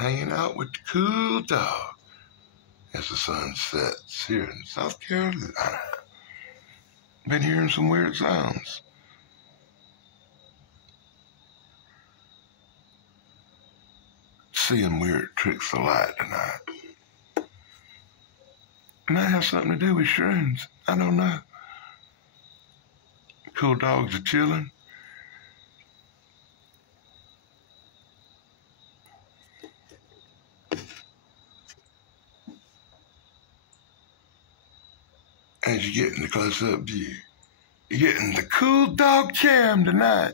hanging out with the cool dog as the sun sets here in South Carolina. Been hearing some weird sounds. Seeing weird tricks of light tonight. Might have something to do with shrooms. I don't know. Cool dogs are chilling. As you get in the close-up view, you're getting the cool dog jam tonight.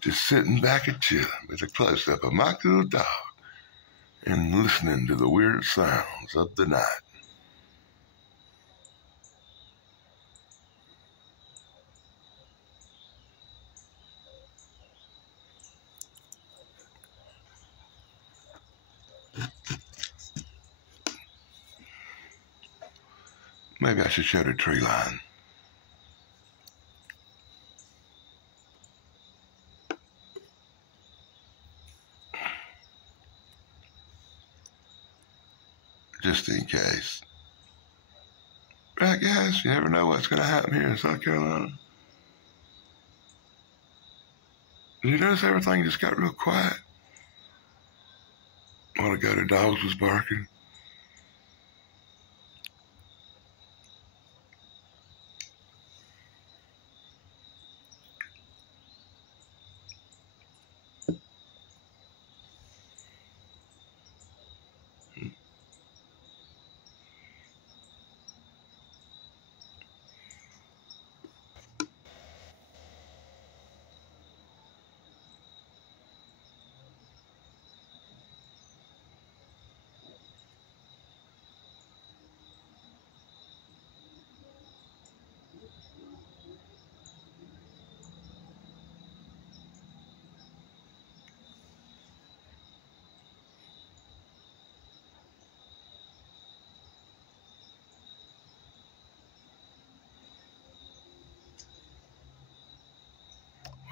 Just sitting back and chilling with a close-up of my cool dog and listening to the weird sounds of the night. Maybe I should show the tree line. Just in case. Right, guys? You never know what's going to happen here in South Carolina. Did you notice everything just got real quiet? A while ago, the dogs was barking.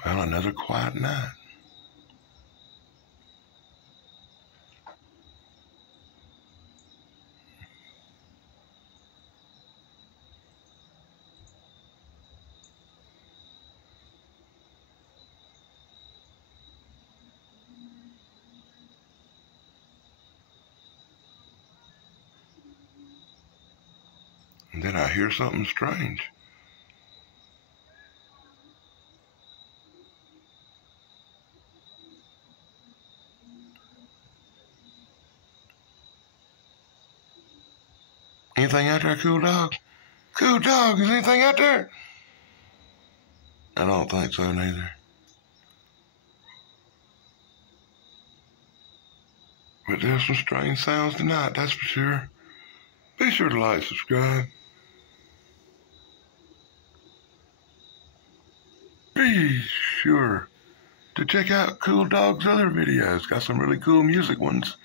Well, another quiet night. And then I hear something strange. Anything out there, cool dog? Cool dog, is anything out there? I don't think so, neither. But there's some strange sounds tonight, that's for sure. Be sure to like, subscribe. Be sure to check out Cool Dog's other videos. Got some really cool music ones.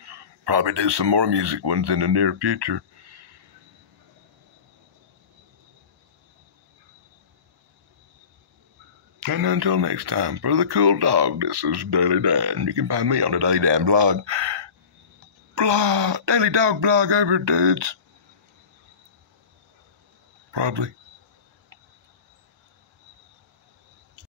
Probably do some more music ones in the near future. And until next time, for the Cool Dog, this is Daily Dan. You can find me on the Daily Dan blog. Daily Dog blog over, dudes. Probably.